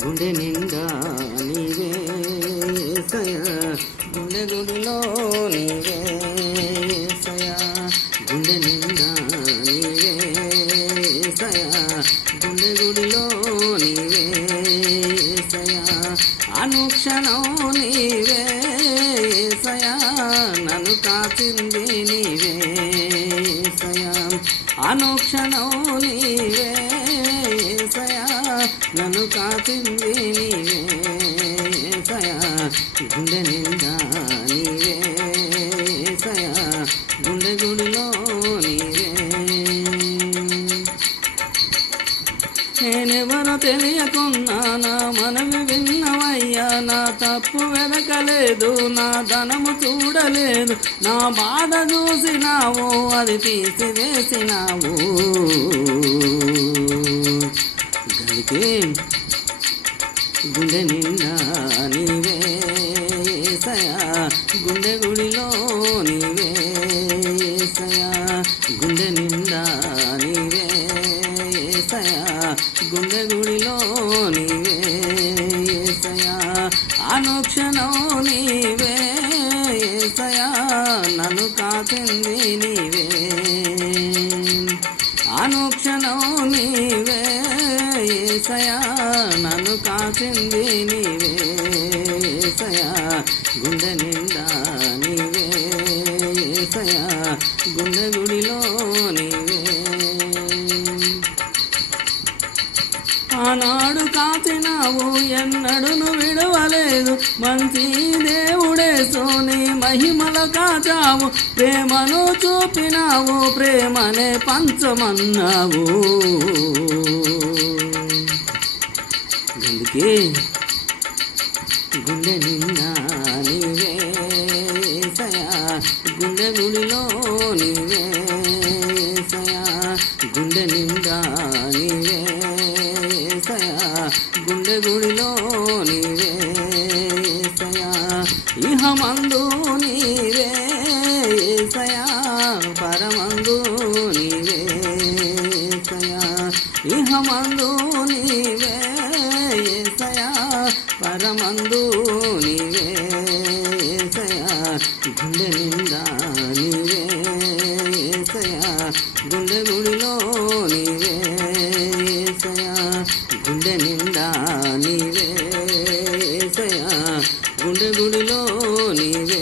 గుండె నిండా నీవే ఏసయ గుండె గుడిలో నీవే ఏసయ గుండె నిండా నీవే ఏసయ గుండె గుడిలో నీవే ఏసయ అనుక్షణం నీవే ఏసయ నన్ను కాచింది నీవే ఏసయ అనుక్షణం నీవే నన్ను కాపింది నీవే సయా. గుండె నిండా నీవే సయా. గుండె గుడిలో నీవే. నేనెవరో తెలియకున్నా నా మనవి విన్నవయ్యా. నా తప్పు వెనకలేదు నా ధనము చూడలేదు. నా బాధ చూసినావు అది తీసివేసినావు. అయితే గుండె నిండా నీవే సయా. గుండె గుడిలో నీవే సయా. గుండె నిండా నీవే సయా. గుండె గుడిలో నీవే సయా. అనుక్షణం నీవే సయా. నన్ను కాచింది నీవే. అనుక్షణం నీవే. ఏసయా నన్ను కాసింది నీవే. ఏసయా గుండె నిండా నీవే. ఏసయా గుండె గుడిలో నీవే. ఆనాడు కాచినావు ఎన్నడును విడవలేదు. మంచి దేవుడే సోని మహిమల కాచావు. ప్రేమను చూపినావు ప్రేమనే పంచమన్నావు. అందుకే గుండె నిన్నా నీవే ఏసయా గుండె గుడిలో నీవే సయా. గుండె నిండా నీవే గుడిలో నీవే ఏసయా ఇహమందు నీవే ఏసయా పరమందు నీవే ఏసయా ఇహమందు నీవే ఏసయా పరమందు నీవే ఏసయా గుండె నిండా నీవే ఏసయా గుండె గుడిలో నీవే గుండె నిండా నీవే ఏసయా గుండె గుడిలో నీవే